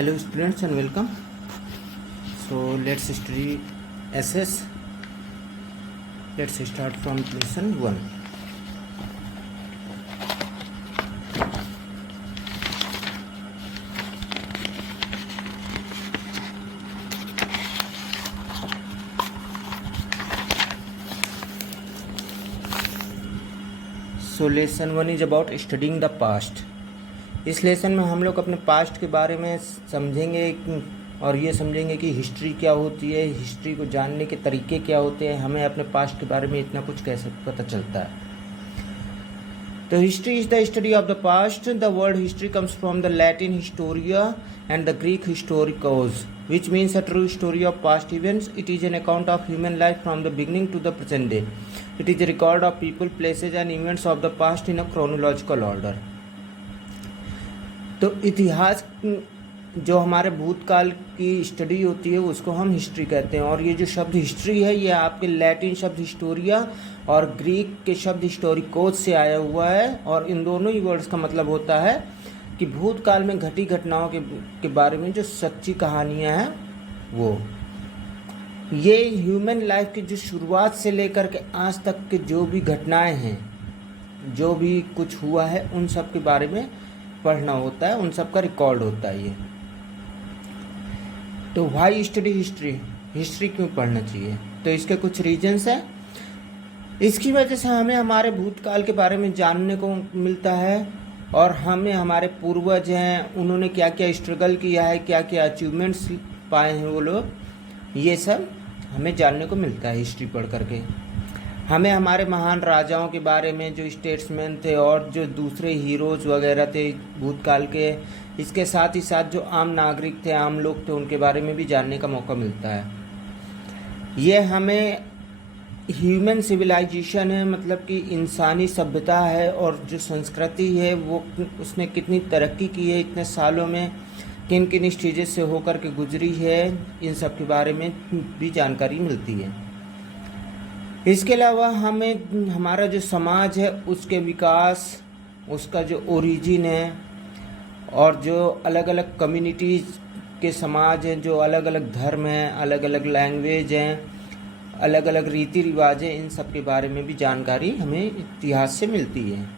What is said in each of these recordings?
Hello students and welcome. So let's study SS. Let's start from lesson 1. So lesson 1 is about studying the past. इस lesson में हम लोग अपने past के बारे में समझेंगे और ये समझेंगे कि हिस्ट्री क्या होती है, हिस्ट्री को जानने के तरीके क्या होते हैं, हमें अपने पास्ट के बारे में इतना कुछ कैसे पता चलता है. तो history is the study of the past. The word history comes from the Latin historia and the Greek historikos which means a true story of past events. It is an account of human life from the beginning to the present day. It is a record of people, places and events of the past in a chronological order. तो इतिहास जो हमारे भूतकाल की study होती है उसको हम हिस्ट्री कहते हैं. और ये जो शब्द हिस्ट्री है ये आपके लैटिन शब्द हिस्टोरिया और ग्रीक के शब्द हिस्टोरिकोस से आया हुआ है. और इन दोनों ही वर्ड्स का मतलब होता है कि भूतकाल में घटी घटनाओं के बारे में जो सच्ची कहानियां हैं वो. ये ह्यूमन लाइफ की जो शुरुआत से लेकर के आज तक के जो भी घटनाएं हैं, जो भी कुछ हुआ है, उन सब के बारे में पढ़ना होता है, उन सब का रिकॉर्ड होता है ये. तो व्हाई स्टडी हिस्ट्री, हिस्ट्री क्यों पढ़ना चाहिए? तो इसके कुछ रीजंस हैं. इसकी वजह से हमें हमारे भूतकाल के बारे में जानने को मिलता है और हमें हमारे पूर्वज हैं उन्होंने क्या क्या स्ट्रगल किया है, क्या क्या अचीवमेंट्स पाए हैं वो लोग, ये सब हमें जानने को मिलता है हिस्ट्री पढ़ करके. हमें हमारे महान राजाओं के बारे में, जो स्टेट्समैन थे और जो दूसरे हीरोज़ वगैरह थे भूतकाल के, इसके साथ ही साथ जो आम नागरिक थे, आम लोग थे, उनके बारे में भी जानने का मौका मिलता है. ये हमें ह्यूमन सिविलाइजेशन है, मतलब कि इंसानी सभ्यता है और जो संस्कृति है वो उसने कितनी तरक्की की है इतने सालों में, किन किन स्टेजेस से होकर के गुजरी है, इन सब के बारे में भी जानकारी मिलती है. इसके अलावा हमें हमारा जो समाज है उसके विकास, उसका जो ओरिजिन है और जो अलग अलग कम्युनिटीज़ के समाज हैं, जो अलग अलग धर्म हैं, अलग अलग लैंग्वेज हैं, अलग अलग रीति रिवाज हैं, इन सब के बारे में भी जानकारी हमें इतिहास से मिलती है.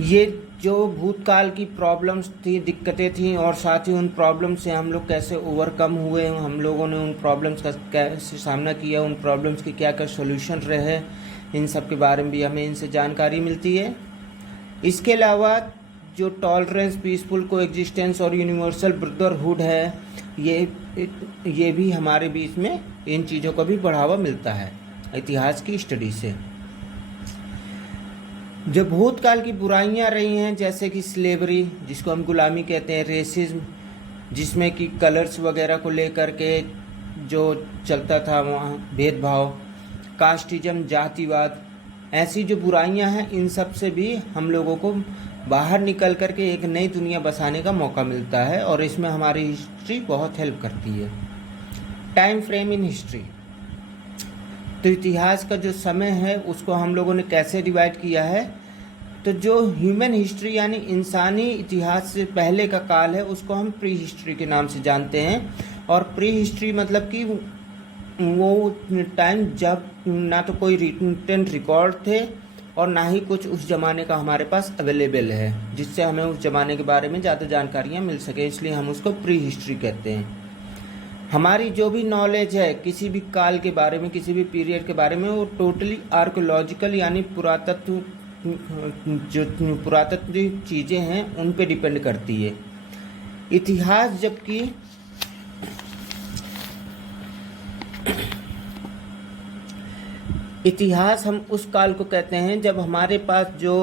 ये जो भूतकाल की प्रॉब्लम्स थी, दिक्कतें थी और साथ ही उन प्रॉब्लम से हम लोग कैसे ओवरकम हुए, हम लोगों ने उन प्रॉब्लम्स का कैसे सामना किया, उन प्रॉब्लम्स के क्या क्या सॉल्यूशन रहे, इन सब के बारे में भी हमें इनसे जानकारी मिलती है. इसके अलावा जो टॉलरेंस, पीसफुल कोएग्जिस्टेंस और यूनिवर्सल ब्रदरहुड है, ये भी हमारे बीच में इन चीज़ों को भी बढ़ावा मिलता है इतिहास की स्टडी से. जो भूतकाल की बुराइयां रही हैं, जैसे कि स्लेवरी जिसको हम गुलामी कहते हैं, रेसिज्म जिसमें कि कलर्स वगैरह को लेकर के जो चलता था वहाँ, भेदभाव, कास्टिज्म, जातिवाद, ऐसी जो बुराइयां हैं, इन सब से भी हम लोगों को बाहर निकल करके एक नई दुनिया बसाने का मौका मिलता है और इसमें हमारी हिस्ट्री बहुत हेल्प करती है. Time frame in history. तो इतिहास का जो समय है उसको हम लोगों ने कैसे डिवाइड किया है? तो जो ह्यूमन हिस्ट्री यानी इंसानी इतिहास से पहले का काल है उसको हम प्री हिस्ट्री के नाम से जानते हैं. और प्री हिस्ट्री मतलब कि वो टाइम जब ना तो कोई रिटन रिकॉर्ड थे और ना ही कुछ उस ज़माने का हमारे पास अवेलेबल है जिससे हमें उस ज़माने के बारे में ज़्यादा जानकारियाँ मिल सके, इसलिए हम उसको प्री हिस्ट्री कहते हैं. हमारी जो भी नॉलेज है किसी भी काल के बारे में, किसी भी पीरियड के बारे में, वो टोटली आर्कोलॉजिकल यानी पुरातत्व, जो पुरातत्व चीज़ें हैं उन पे डिपेंड करती है. इतिहास जबकि इतिहास हम उस काल को कहते हैं जब हमारे पास जो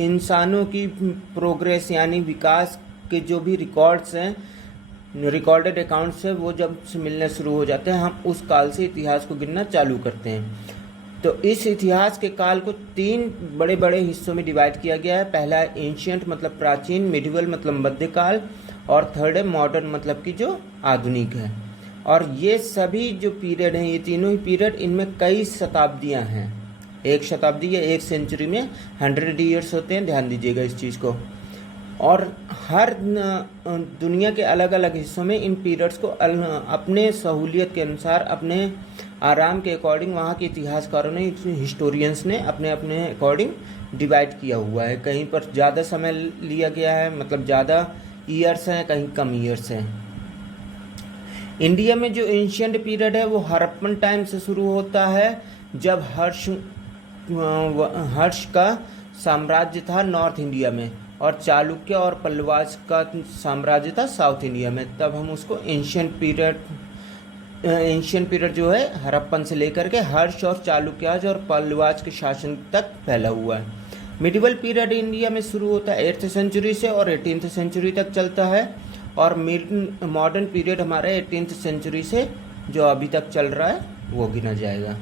इंसानों की प्रोग्रेस यानी विकास के जो भी रिकॉर्ड्स हैं, रिकॉर्डेड अकाउंट्स है, वो जब से मिलने शुरू हो जाते हैं, हम उस काल से इतिहास को गिनना चालू करते हैं. तो इस इतिहास के काल को 3 बड़े बड़े हिस्सों में डिवाइड किया गया है. पहला है एंशियंट मतलब प्राचीन, मिडिवल मतलब मध्यकाल और थर्ड है मॉडर्न मतलब कि जो आधुनिक है. और ये सभी जो पीरियड हैं, ये तीनों ही पीरियड, इनमें कई शताब्दियां हैं. एक शताब्दी या एक सेंचुरी में 100 ईयर्स होते हैं, ध्यान दीजिएगा इस चीज़ को. और हर दुनिया के अलग अलग हिस्सों में इन पीरियड्स को अपने सहूलियत के अनुसार, अपने आराम के अकॉर्डिंग वहाँ के इतिहासकारों ने, हिस्टोरियंस ने अपने अपने अकॉर्डिंग डिवाइड किया हुआ है। कहीं पर ज़्यादा समय लिया गया है, मतलब ज़्यादा ईयर्स हैं, कहीं कम ईयर्स हैं। इंडिया में जो एंशियंट पीरियड है वो हड़प्पन टाइम से शुरू होता है, जब हर्ष का साम्राज्य था नॉर्थ इंडिया में, और चालुक्य और पल्लवाज का साम्राज्य था साउथ इंडिया में। तब हम उसको एंशियंट पीरियड जो है हड़प्पन से लेकर के हर्ष और चालुक्याज और पल्लवाज के शासन तक फैला हुआ है। मिडिवल पीरियड इंडिया में शुरू होता है 8th सेंचुरी से और 18th सेंचुरी तक चलता है, और मॉडर्न पीरियड हमारा 18th सेंचुरी से जो अभी तक चल रहा है वो गिना जाएगा।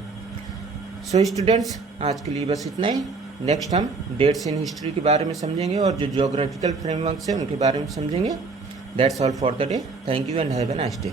सो स्टूडेंट्स, आज के लिए बस इतना ही। नेक्स्ट हम डेट्स इन हिस्ट्री के बारे में समझेंगे और जो ज्योग्राफिकल फ्रेमवर्क है उनके बारे में समझेंगे। That's all for the day. Thank you and have a nice day.